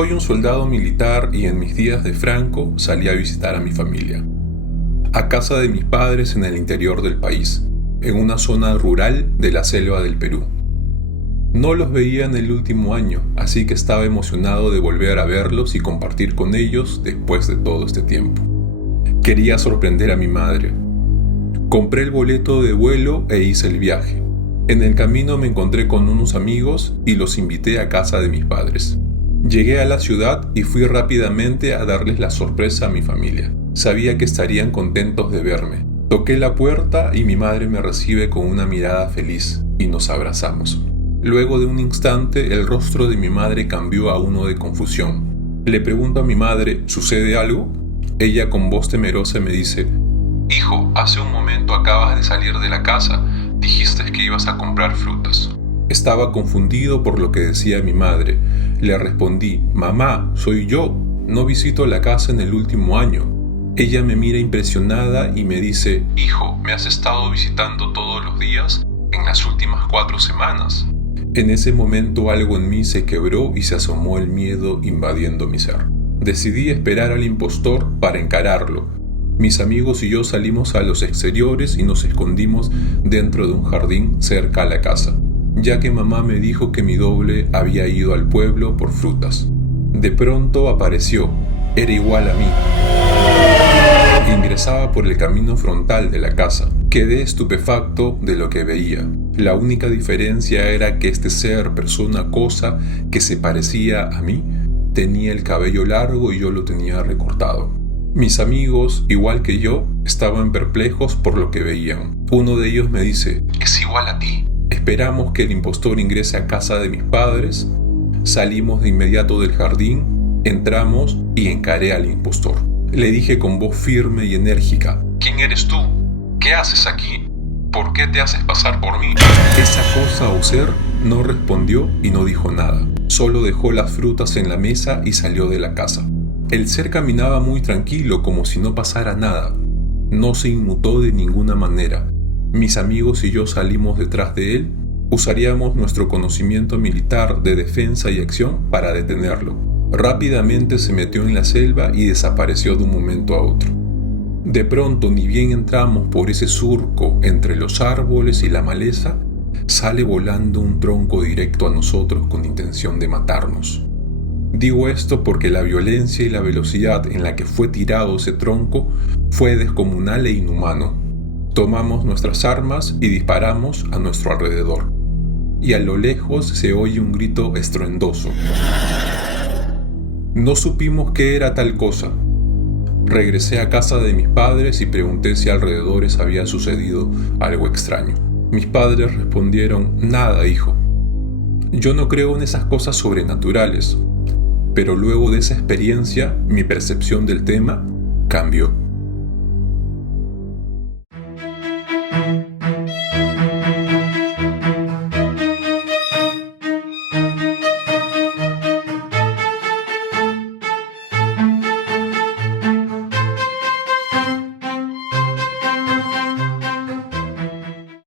Soy un soldado militar y en mis días de Franco salí a visitar a mi familia. A casa de mis padres en el interior del país, en una zona rural de la selva del Perú. No los veía en el último año, así que estaba emocionado de volver a verlos y compartir con ellos después de todo este tiempo. Quería sorprender a mi madre. Compré el boleto de vuelo e hice el viaje. En el camino me encontré con unos amigos y los invité a casa de mis padres. Llegué a la ciudad y fui rápidamente a darles la sorpresa a mi familia. Sabía que estarían contentos de verme. Toqué la puerta y mi madre me recibe con una mirada feliz y nos abrazamos. Luego de un instante, el rostro de mi madre cambió a uno de confusión. Le pregunto a mi madre, ¿sucede algo? Ella con voz temerosa me dice, «Hijo, hace un momento acabas de salir de la casa. Dijiste que ibas a comprar frutas». Estaba confundido por lo que decía mi madre. Le respondí, «Mamá, soy yo. No visito la casa en el último año». Ella me mira impresionada y me dice, «Hijo, me has estado visitando todos los días en las últimas 4 semanas». En ese momento algo en mí se quebró y se asomó el miedo invadiendo mi ser. Decidí esperar al impostor para encararlo. Mis amigos y yo salimos a los exteriores y nos escondimos dentro de un jardín cerca a la casa, ya que mamá me dijo que mi doble había ido al pueblo por frutas. De pronto apareció. Era igual a mí. Ingresaba por el camino frontal de la casa. Quedé estupefacto de lo que veía. La única diferencia era que este ser, persona, cosa que se parecía a mí, tenía el cabello largo y yo lo tenía recortado. Mis amigos, igual que yo, estaban perplejos por lo que veían. Uno de ellos me dice, «Es igual a ti». Esperamos que el impostor ingrese a casa de mis padres. Salimos de inmediato del jardín, entramos y encaré al impostor. Le dije con voz firme y enérgica, «¿Quién eres tú? ¿Qué haces aquí? ¿Por qué te haces pasar por mí?» Esa cosa o ser no respondió y no dijo nada. Solo dejó las frutas en la mesa y salió de la casa. El ser caminaba muy tranquilo, como si no pasara nada. No se inmutó de ninguna manera. Mis amigos y yo salimos detrás de él. Usaríamos nuestro conocimiento militar de defensa y acción para detenerlo. Rápidamente se metió en la selva y desapareció de un momento a otro. De pronto, ni bien entramos por ese surco entre los árboles y la maleza, sale volando un tronco directo a nosotros con intención de matarnos. Digo esto porque la violencia y la velocidad en la que fue tirado ese tronco fue descomunal e inhumano. Tomamos nuestras armas y disparamos a nuestro alrededor. Y a lo lejos se oye un grito estruendoso. No supimos qué era tal cosa. Regresé a casa de mis padres y pregunté si alrededores había sucedido algo extraño. Mis padres respondieron, «Nada, hijo. Yo no creo en esas cosas sobrenaturales». Pero luego de esa experiencia, mi percepción del tema cambió.